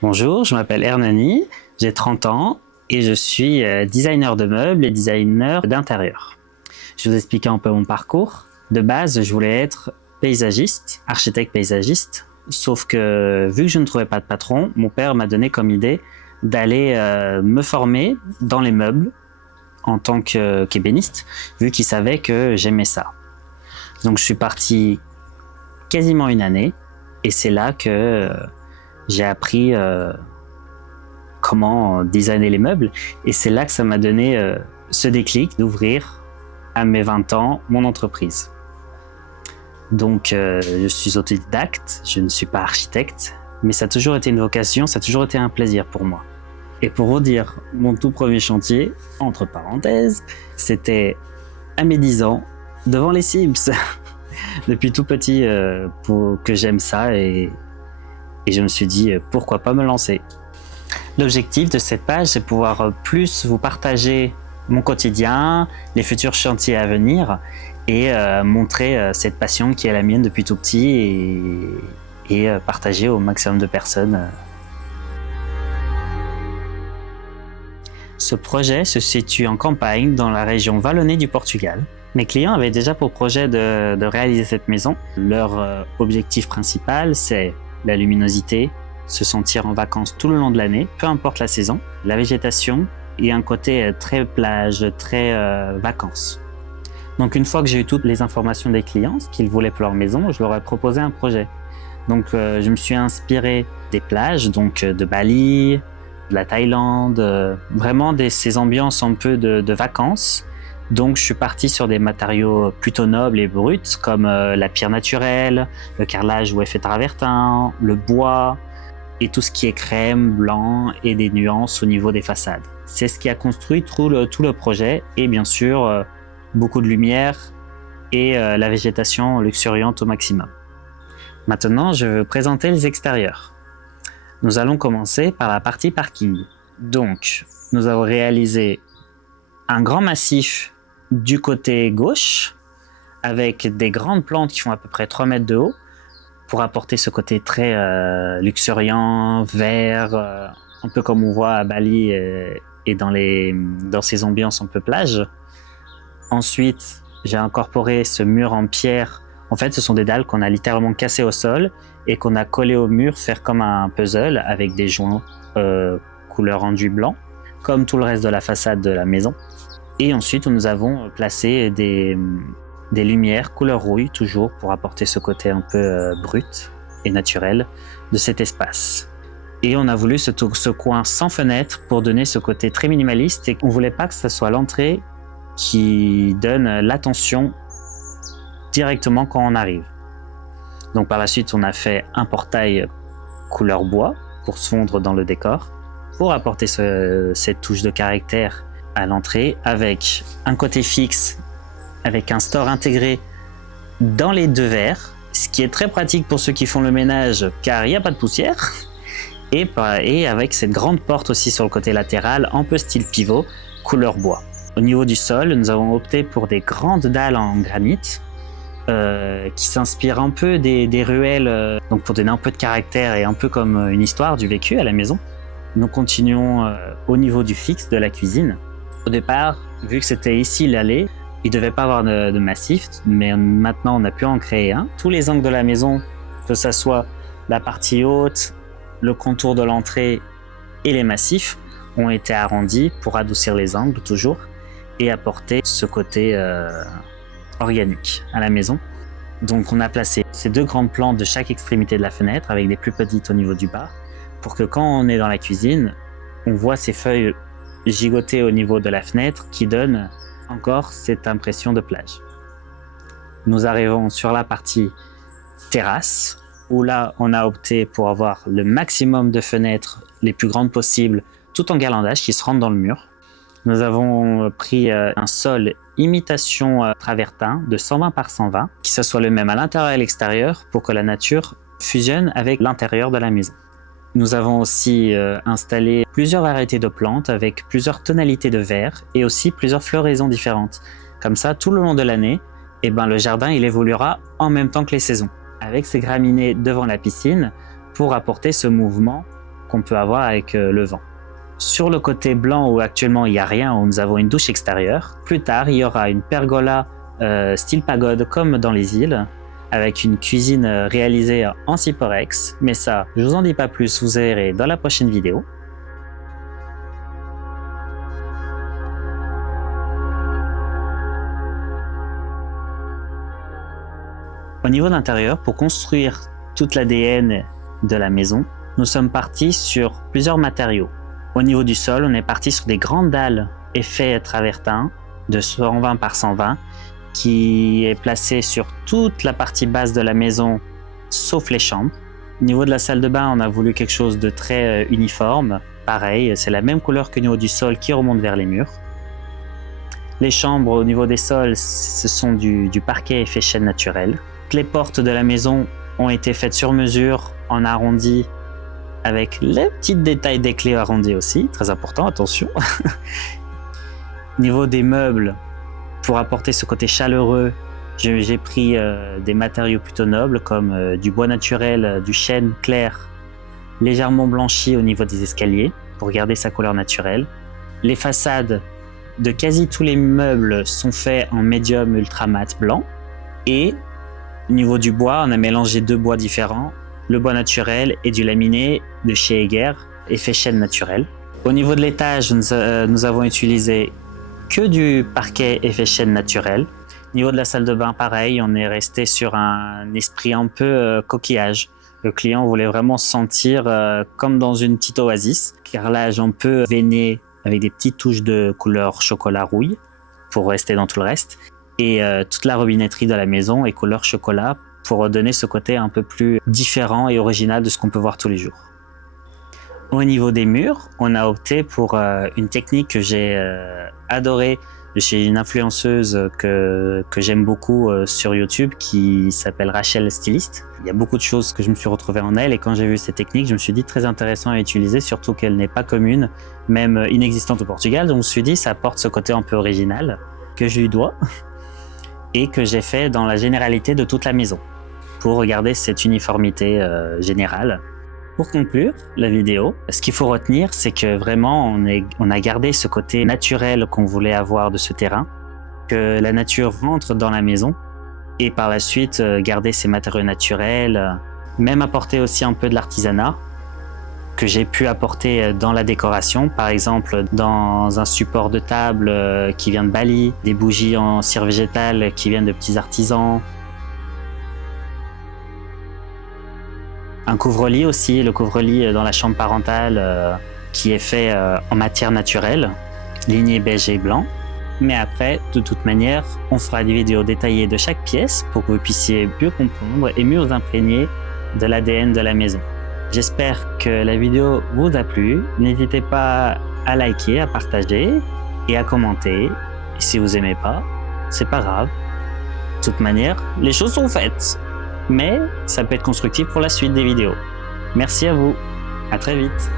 Bonjour, je m'appelle Hernani, j'ai 30 ans et je suis designer de meubles et designer d'intérieur. Je vais vous expliquer un peu mon parcours. De base, je voulais être paysagiste, architecte paysagiste, sauf que vu que je ne trouvais pas de patron, mon père m'a donné comme idée d'aller me former dans les meubles en tant qu'ébéniste, vu qu'il savait que j'aimais ça. Donc je suis parti quasiment une année et c'est là que j'ai appris comment designer les meubles et c'est là que ça m'a donné ce déclic d'ouvrir à mes 20 ans mon entreprise. Donc je suis autodidacte, je ne suis pas architecte, mais ça a toujours été une vocation, ça a toujours été un plaisir pour moi. Et pour vous dire, mon tout premier chantier, entre parenthèses, c'était à mes 10 ans, devant les Sims. Depuis tout petit, pour que j'aime ça et je me suis dit pourquoi pas me lancer. L'objectif de cette page, c'est pouvoir plus vous partager mon quotidien, les futurs chantiers à venir et montrer cette passion qui est la mienne depuis tout petit et partager au maximum de personnes. Ce projet se situe en campagne dans la région vallonnée du Portugal. Mes clients avaient déjà pour projet de réaliser cette maison. Leur objectif principal, c'est la luminosité, se sentir en vacances tout le long de l'année, peu importe la saison, la végétation et un côté très plage, très vacances. Donc une fois que j'ai eu toutes les informations des clients, ce qu'ils voulaient pour leur maison, je leur ai proposé un projet. Donc je me suis inspiré des plages, donc de Bali, de la Thaïlande, vraiment ces ambiances un peu de vacances. Donc je suis parti sur des matériaux plutôt nobles et bruts comme la pierre naturelle, le carrelage ou effet travertin, le bois et tout ce qui est crème, blanc et des nuances au niveau des façades. C'est ce qui a construit tout le projet et bien sûr beaucoup de lumière et la végétation luxuriante au maximum. Maintenant, je vais présenter les extérieurs. Nous allons commencer par la partie parking. Donc, nous avons réalisé un grand massif du côté gauche avec des grandes plantes qui font à peu près 3 mètres de haut pour apporter ce côté très luxuriant, vert, un peu comme on voit à Bali et dans ces ambiances un peu plage. Ensuite, j'ai incorporé ce mur en pierre. En fait, ce sont des dalles qu'on a littéralement cassées au sol et qu'on a collées au mur, faire comme un puzzle avec des joints couleur enduit blanc, comme tout le reste de la façade de la maison. Et ensuite, nous avons placé des lumières couleur rouille, toujours pour apporter ce côté un peu brut et naturel de cet espace. Et on a voulu ce coin sans fenêtre pour donner ce côté très minimaliste et on ne voulait pas que ce soit l'entrée qui donne l'attention directement quand on arrive. Donc par la suite, on a fait un portail couleur bois pour se fondre dans le décor, pour apporter cette touche de caractère à l'entrée, avec un côté fixe, avec un store intégré dans les deux verres, ce qui est très pratique pour ceux qui font le ménage, car il n'y a pas de poussière, et avec cette grande porte aussi sur le côté latéral, un peu style pivot, couleur bois. Au niveau du sol, nous avons opté pour des grandes dalles en granit, qui s'inspirent un peu des ruelles, donc pour donner un peu de caractère et un peu comme une histoire du vécu à la maison. Nous continuons au niveau du fixe de la cuisine. Au départ, vu que c'était ici l'allée, il ne devait pas avoir de massif, mais maintenant on a pu en créer un. Tous les angles de la maison, que ce soit la partie haute, le contour de l'entrée et les massifs, ont été arrondis pour adoucir les angles toujours et apporter ce côté organique à la maison. Donc on a placé ces 2 grandes plantes de chaque extrémité de la fenêtre avec des plus petites au niveau du bas pour que quand on est dans la cuisine, on voit ces feuilles gigoter au niveau de la fenêtre qui donnent encore cette impression de plage. Nous arrivons sur la partie terrasse où là on a opté pour avoir le maximum de fenêtres les plus grandes possibles tout en garlandage qui se rentrent dans le mur. Nous avons pris un sol imitation travertin de 120 par 120, que ce soit le même à l'intérieur et à l'extérieur pour que la nature fusionne avec l'intérieur de la maison. Nous avons aussi installé plusieurs variétés de plantes avec plusieurs tonalités de vert et aussi plusieurs floraisons différentes. Comme ça, tout le long de l'année, le jardin il évoluera en même temps que les saisons, avec ces graminées devant la piscine pour apporter ce mouvement qu'on peut avoir avec le vent. Sur le côté blanc où actuellement il n'y a rien, où nous avons une douche extérieure, plus tard il y aura une pergola style pagode comme dans les îles, avec une cuisine réalisée en Cyporex, mais ça, je vous en dis pas plus, vous verrez dans la prochaine vidéo. Au niveau de l'intérieur, pour construire toute l'ADN de la maison, nous sommes partis sur plusieurs matériaux. Au niveau du sol, on est parti sur des grandes dalles effet travertin de 120 par 120 qui est placé sur toute la partie basse de la maison, sauf les chambres. Au niveau de la salle de bain, on a voulu quelque chose de très uniforme. Pareil, c'est la même couleur que au niveau du sol qui remonte vers les murs. Les chambres, au niveau des sols, ce sont du parquet effet chêne naturel. Les portes de la maison ont été faites sur mesure, en arrondi, avec les petits détails des clés arrondies aussi, très important, attention. Niveau des meubles, pour apporter ce côté chaleureux, j'ai pris des matériaux plutôt nobles comme du bois naturel, du chêne clair, légèrement blanchi au niveau des escaliers, pour garder sa couleur naturelle. Les façades de quasi tous les meubles sont faits en médium ultra mat blanc. Et au niveau du bois, on a mélangé deux bois différents, le bois naturel et du laminé de chez Heger, effet chêne naturel. Au niveau de l'étage, nous avons utilisé que du parquet effet chêne naturel. Au niveau de la salle de bain, pareil, on est resté sur un esprit un peu coquillage. Le client voulait vraiment se sentir comme dans une petite oasis. Carrelage un peu veiné avec des petites touches de couleur chocolat rouille pour rester dans tout le reste. Et toute la robinetterie de la maison est couleur chocolat pour donner ce côté un peu plus différent et original de ce qu'on peut voir tous les jours. Au niveau des murs, on a opté pour une technique que j'ai adorée de chez une influenceuse que j'aime beaucoup sur YouTube qui s'appelle Rachel Styliste. Il y a beaucoup de choses que je me suis retrouvé en elle et quand j'ai vu cette technique, je me suis dit très intéressant à utiliser, surtout qu'elle n'est pas commune, même inexistante au Portugal. Donc je me suis dit ça apporte ce côté un peu original que je lui dois et que j'ai fait dans la généralité de toute la maison pour regarder cette uniformité générale. Pour conclure la vidéo, ce qu'il faut retenir, c'est que vraiment on a gardé ce côté naturel qu'on voulait avoir de ce terrain, que la nature rentre dans la maison et par la suite garder ces matériaux naturels, même apporter aussi un peu de l'artisanat que j'ai pu apporter dans la décoration, par exemple dans un support de table qui vient de Bali, des bougies en cire végétale qui viennent de petits artisans, un couvre-lit aussi, le couvre-lit dans la chambre parentale qui est fait en matière naturelle, ligné beige et blanc. Mais après, de toute manière, on fera des vidéos détaillées de chaque pièce pour que vous puissiez mieux comprendre et mieux vous imprégner de l'ADN de la maison. J'espère que la vidéo vous a plu. N'hésitez pas à liker, à partager et à commenter. Et si vous aimez pas, c'est pas grave. De toute manière, les choses sont faites. Mais ça peut être constructif pour la suite des vidéos. Merci à vous. À très vite.